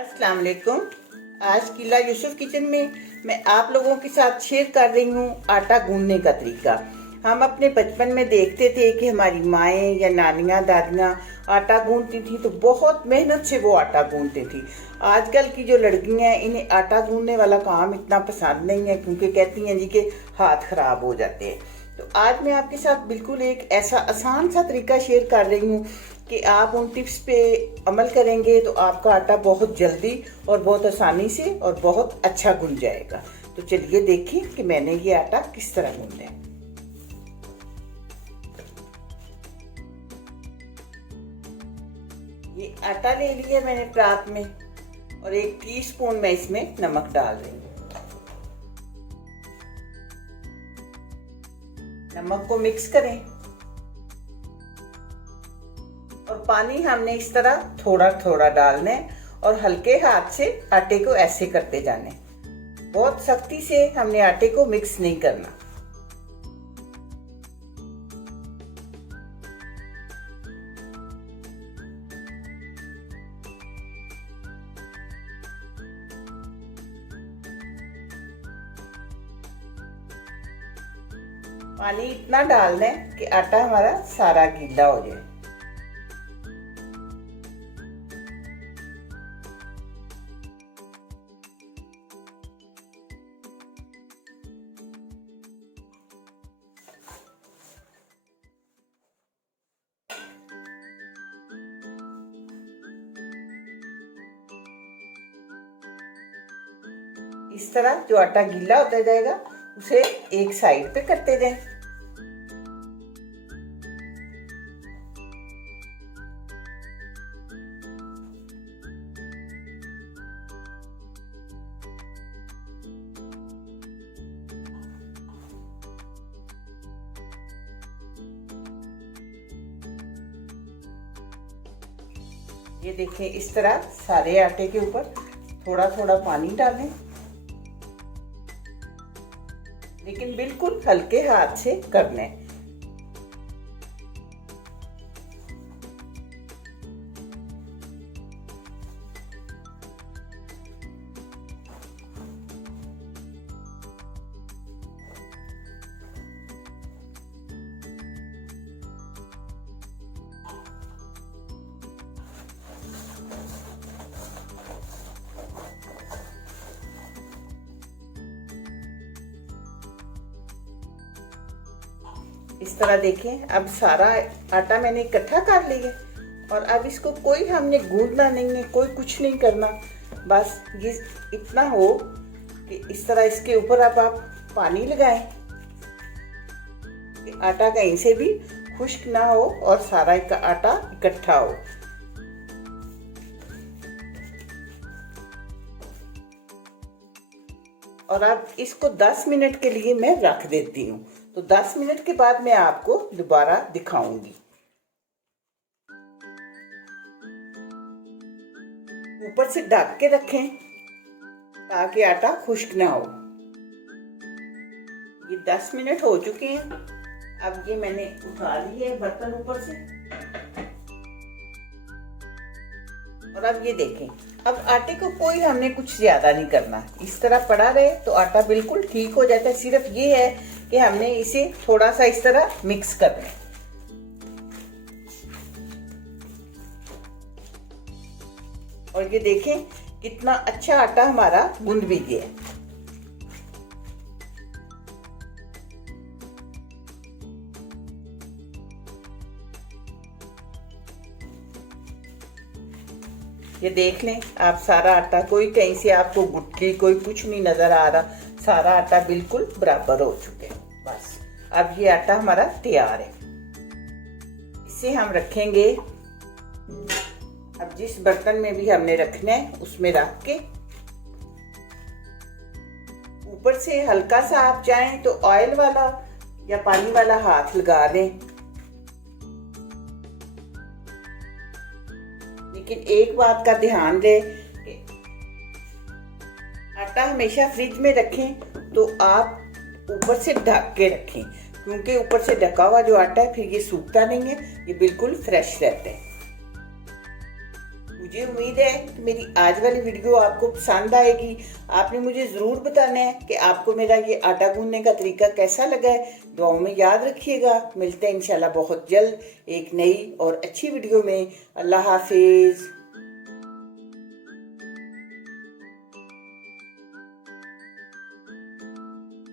अस्सलाम वालेकुम। आज किला यूसुफ किचन में मैं आप लोगों के साथ शेयर कर रही हूँ आटा गूंदने का तरीका। हम अपने बचपन में देखते थे कि हमारी माएँ या नानियाँ दादियाँ आटा गूंदती थी तो बहुत मेहनत से वो आटा गूंदती थी। आजकल की जो लड़कियाँ हैं इन्हें आटा गूंदने वाला काम इतना पसंद नहीं है क्योंकि कहती हैं जी कि हाथ खराब हो जाते हैं। तो आज मैं आपके साथ बिल्कुल एक ऐसा आसान सा तरीका शेयर कर रही हूँ कि आप उन टिप्स पे अमल करेंगे तो आपका आटा बहुत जल्दी और बहुत आसानी से और बहुत अच्छा गूंद जाएगा। तो चलिए देखिए कि मैंने ये आटा किस तरह गूंदा है। ये आटा ले लिया मैंने परात में और 1 टीस्पून मैं इसमें नमक डाल रही हूँ। नमक को मिक्स करें और पानी हमने इस तरह थोड़ा थोड़ा डालना है और हल्के हाथ से आटे को ऐसे करते जाने। बहुत सख्ती से हमने आटे को मिक्स नहीं करना। पानी इतना डालना है कि आटा हमारा सारा गीला हो जाए। इस तरह जो आटा गीला होता जाएगा उसे एक साइड पे करते जाएं। ये देखिए इस तरह सारे आटे के ऊपर थोड़ा थोड़ा पानी डालें, लेकिन बिल्कुल हल्के हाथ से करना है। इस तरह देखें अब सारा आटा मैंने इकट्ठा कर लिया और अब इसको कोई हमने गूंदना नहीं है, कोई कुछ नहीं करना। बस ये इतना हो कि इस तरह इसके ऊपर अब आप पानी लगाएं कि आटा कहीं से भी खुश्क ना हो और सारा आटा इकट्ठा हो। और अब इसको 10 मिनट के लिए मैं रख देती हूँ। तो 10 मिनट के बाद मैं आपको दोबारा दिखाऊंगी। ऊपर से ढक के रखें ताकि आटा खुश्क ना हो। ये 10 मिनट हो चुके हैं। अब ये मैंने उठा लिए है बर्तन ऊपर से और अब ये देखें अब आटे को कोई हमने कुछ ज्यादा नहीं करना। इस तरह पड़ा रहे तो आटा बिल्कुल ठीक हो जाता है। सिर्फ ये है कि हमने इसे थोड़ा सा इस तरह मिक्स करना है। और ये देखें कितना अच्छा आटा हमारा गूंद भी गया है। ये देख लें आप सारा आटा, कोई कहीं से आपको गुठली कोई कुछ नहीं नजर आ रहा। सारा आटा बिल्कुल बराबर हो चुके हैं। बस अब ये आटा हमारा तैयार है। इसे हम रखेंगे अब जिस बर्तन में भी हमने रखना है उसमें रख के ऊपर से हल्का सा आप चाहें तो ऑयल वाला या पानी वाला हाथ लगा लें। लेकिन एक बात का ध्यान दें कि आटा हमेशा फ्रिज में रखें तो आप ऊपर से ढक के रखें, क्योंकि ऊपर से ढका हुआ जो आटा है फिर ये सूखता नहीं है, ये बिल्कुल फ्रेश रहता है। मुझे उम्मीद है कि मेरी आज वाली वीडियो आपको पसंद आएगी। आपने मुझे ज़रूर बताना है कि आपको मेरा ये आटा गूंदने का तरीका कैसा लगा है। दुआओं में याद रखिएगा। मिलते हैं इंशाल्लाह बहुत जल्द एक नई और अच्छी वीडियो में। अल्लाह हाफिज़।